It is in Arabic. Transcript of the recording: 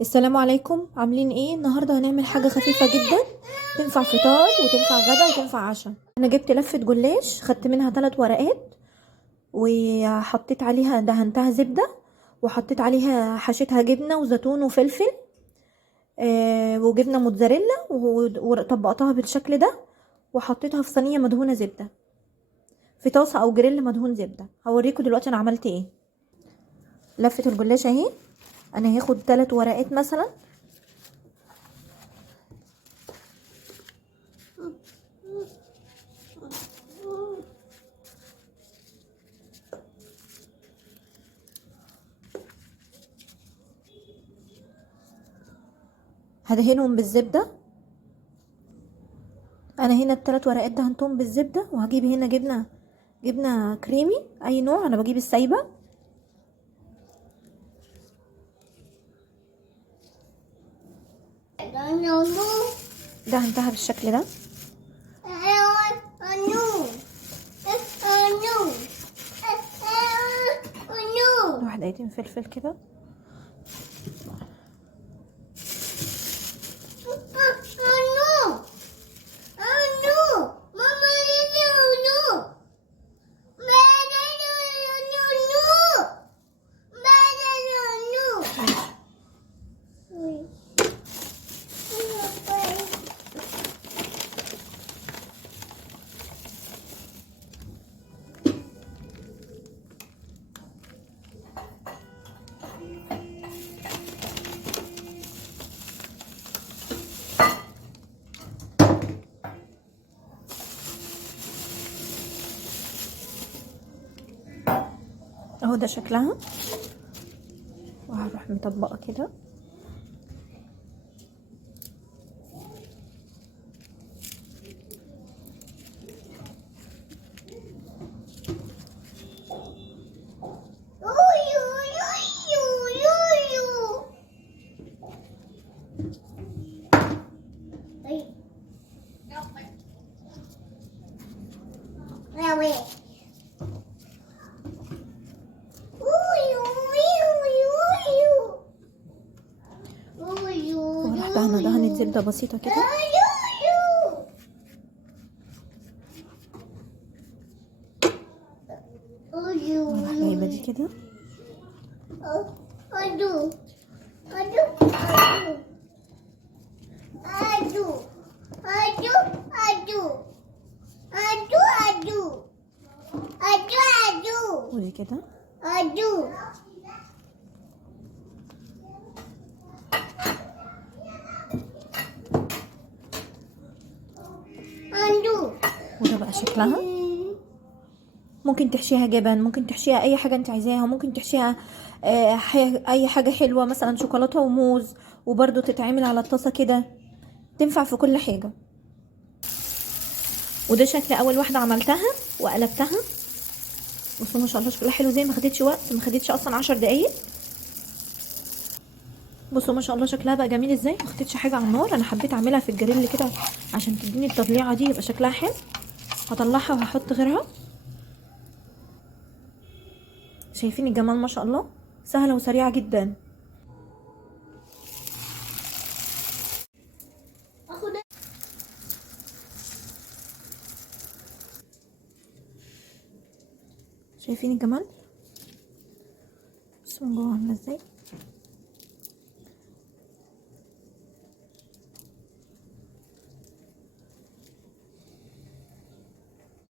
السلام عليكم، عاملين ايه؟ النهارده هنعمل حاجه خفيفه جدا، تنفع فطار وتنفع غدا وتنفع عشاء. انا جبت لفه جلاش، خدت منها 3 ورقات وحطيت عليها، دهنتها زبده وحطيت عليها، حشيتها جبنه وزيتون وفلفل وجبنه موتزاريلا وطبقتها بالشكل ده، وحطيتها في صينيه مدهونه زبده، في طاسه او جريل مدهون زبده. هوريكم دلوقتي انا عملت ايه. لفه الجلاش اهي، انا هاخد 3 ورقات مثلا، هدهنهم بالزبده. انا هنا ال3 ورقات دهنتهم بالزبده، وهجيب هنا جبنه كريمي اي نوع، انا بجيب السايبه. دهنتها بالشكل ده. واحدة فلفل كده. اهو ده شكلها، وهروح مطبقه كده. ورحت انا دهنت زبده بسيطه كده، وراح جايبه دي كده، ودي كده. وده بقى شكلها. ممكن تحشيها جبن، ممكن تحشيها اي حاجه انت عايزاها، ممكن تحشيها اي حاجه حلوه، مثلا شوكولاته وموز، وبرده تتعمل على الطاسه كده، تنفع في كل حاجه. وده شكل اول واحده عملتها وقلبتها. بصوا ما شاء الله شكلها حلو، زي ما خدتش وقت، ما خدتش اصلا 10 دقايق. بصوا ما شاء الله شكلها بقى جميل ازاي، ما خدتش حاجه على النار. انا حبيت اعملها في الجريل كده عشان تديني التطليعه دي، يبقى شكلها حلو. هطلعها وهحط غيرها. شايفين الجمال ما شاء الله، سهله وسريعه جدا. شايفين الجمال؟ بصوا من جوه عامله ازاي.